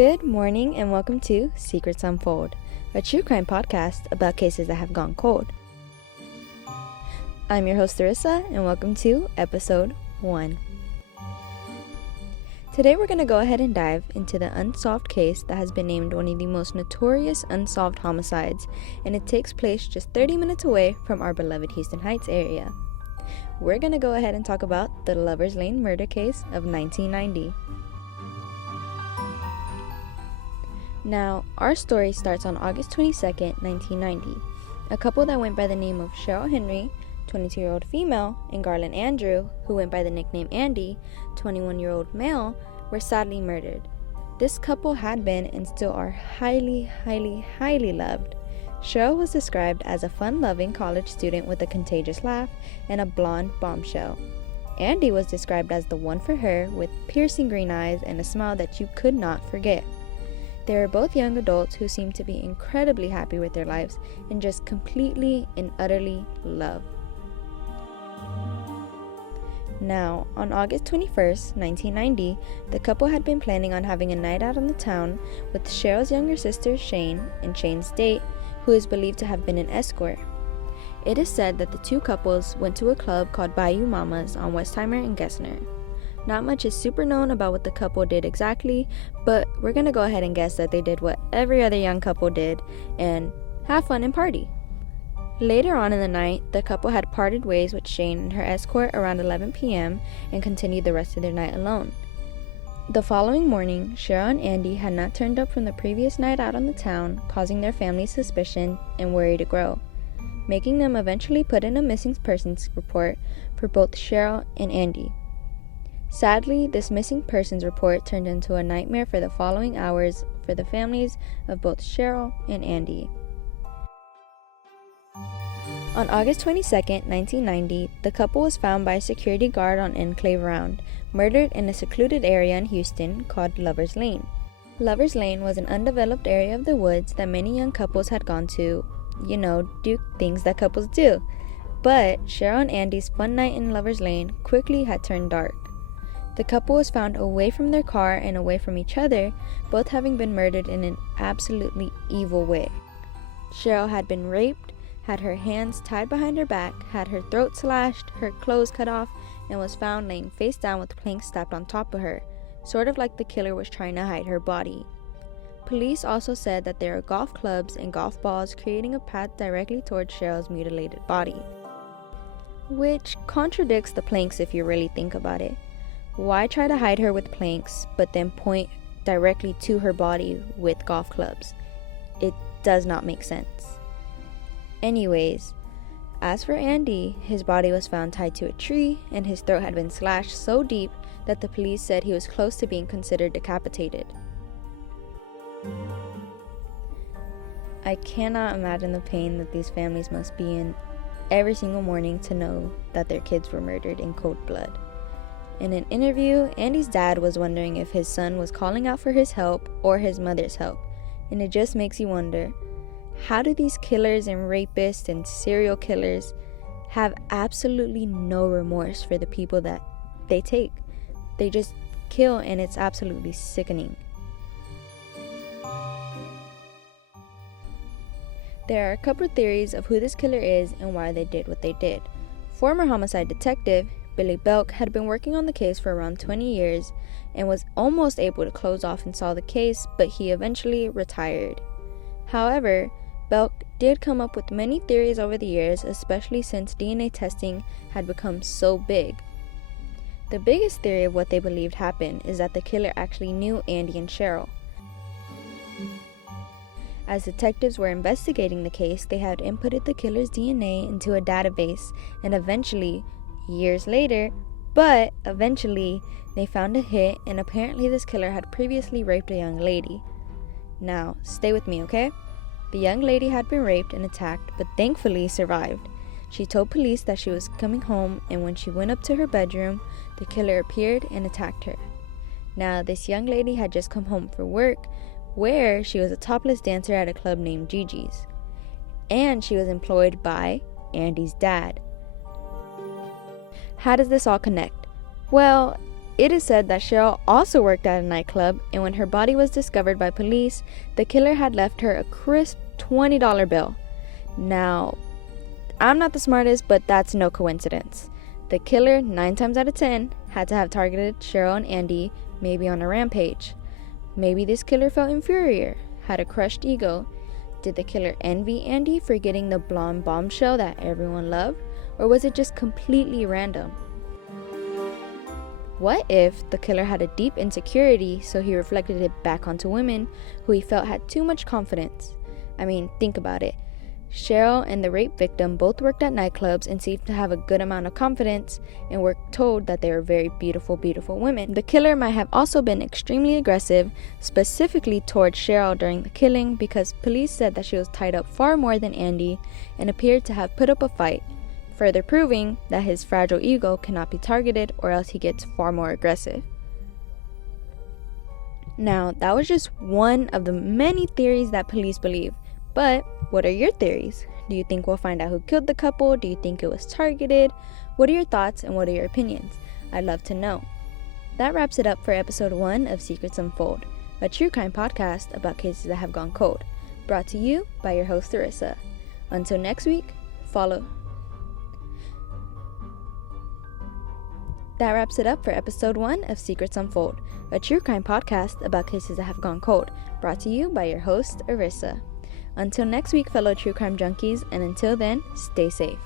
Good morning and welcome to Secrets Unfold, a true crime podcast about cases that have gone cold. I'm your host Theresa and welcome to episode 1. Today we're going to go ahead and dive into the unsolved case that has been named one of the most notorious unsolved homicides, and it takes place just 30 minutes away from our beloved Houston Heights area. We're going to go ahead and talk about the Lover's Lane murder case of 1990. Now, our story starts on August 22nd, 1990. A couple that went by the name of Cheryl Henry, 22-year-old female, and Garland Andrew, who went by the nickname Andy, 21-year-old male, were sadly murdered. This couple had been and still are highly loved. Cheryl was described as a fun-loving college student with a contagious laugh and a blonde bombshell. Andy was described as the one for her with piercing green eyes and a smile that you could not forget. They were both young adults who seemed to be incredibly happy with their lives and just completely and utterly love. Now, on August 21st, 1990, the couple had been planning on having a night out on the town with Cheryl's younger sister Shane and Shane's date, who is believed to have been an escort. It is said that the two couples went to a club called Bayou Mamas on Westheimer and Gessner. Not much is super known about what the couple did exactly, but we're gonna go ahead and guess that they did what every other young couple did and have fun and party. Later on in the night, the couple had parted ways with Shane and her escort around 11 p.m. and continued the rest of their night alone. The following morning, Cheryl and Andy had not turned up from the previous night out on the town, causing their family's suspicion and worry to grow, making them eventually put in a missing persons report for both Cheryl and Andy. Sadly, this missing persons report turned into a nightmare for the following hours for the families of both Cheryl and Andy. On August 22, 1990, the couple was found by a security guard on Enclave Round, murdered in a secluded area in Houston called Lover's Lane. Lover's Lane was an undeveloped area of the woods that many young couples had gone to, do things that couples do. But Cheryl and Andy's fun night in Lover's Lane quickly had turned dark. The couple was found away from their car and away from each other, both having been murdered in an absolutely evil way. Cheryl had been raped, had her hands tied behind her back, had her throat slashed, her clothes cut off, and was found laying face down with planks stacked on top of her, sort of like the killer was trying to hide her body. Police also said that there were golf clubs and golf balls creating a path directly towards Cheryl's mutilated body, which contradicts the planks if you really think about it. Why try to hide her with planks, but then point directly to her body with golf clubs? It does not make sense. Anyways, as for Andy, his body was found tied to a tree, and his throat had been slashed so deep that the police said he was close to being considered decapitated. I cannot imagine the pain that these families must be in every single morning to know that their kids were murdered in cold blood. In an interview, Andy's dad was wondering if his son was calling out for his help or his mother's help, and it just makes you wonder, how do these killers and rapists and serial killers have absolutely no remorse for the people that they take? They just kill, and it's absolutely sickening. There are a couple theories of who this killer is and why they did what they did. Former homicide detective Billy Belk had been working on the case for around 20 years and was almost able to close off and solve the case, but he eventually retired. However, Belk did come up with many theories over the years, especially since DNA testing had become so big. The biggest theory of what they believed happened is that the killer actually knew Andy and Cheryl. As detectives were investigating the case, they had inputted the killer's DNA into a database, and eventually, years later, they found a hit, and apparently this killer had previously raped a young lady. Now, stay with me, okay? The young lady had been raped and attacked, but thankfully survived. She told police that she was coming home, and when she went up to her bedroom, the killer appeared and attacked her. Now, this young lady had just come home from work, where she was a topless dancer at a club named Gigi's, and she was employed by Andy's dad. How does this all connect? Well, It is said that Cheryl also worked at a nightclub, and when her body was discovered by police, the killer had left her a crisp $20 bill. Now, I'm not the smartest, but that's no coincidence. The killer, 9 times out of 10, had to have targeted Cheryl and Andy, maybe on a rampage. Maybe this killer felt inferior, had a crushed ego. Did the killer envy Andy for getting the blonde bombshell that everyone loved? Or was it just completely random? What if the killer had a deep insecurity, so he reflected it back onto women who he felt had too much confidence? I mean, think about it. Cheryl and the rape victim both worked at nightclubs and seemed to have a good amount of confidence and were told that they were very beautiful, beautiful women. The killer might have also been extremely aggressive, specifically towards Cheryl during the killing, because police said that she was tied up far more than Andy and appeared to have put up a fight, further proving that his fragile ego cannot be targeted or else he gets far more aggressive. Now, that was just one of the many theories that police believe. But what are your theories? Do you think we'll find out who killed the couple? Do you think it was targeted? What are your thoughts and what are your opinions? I'd love to know. That wraps it up for episode 1 of Secrets Unfold, a true crime podcast about cases that have gone cold, brought to you by your host Arissa. Until next week, follow. That wraps it up for episode 1 of Secrets Unfold, a true crime podcast about cases that have gone cold, brought to you by your host Arissa. Until next week, fellow true crime junkies, and until then, stay safe.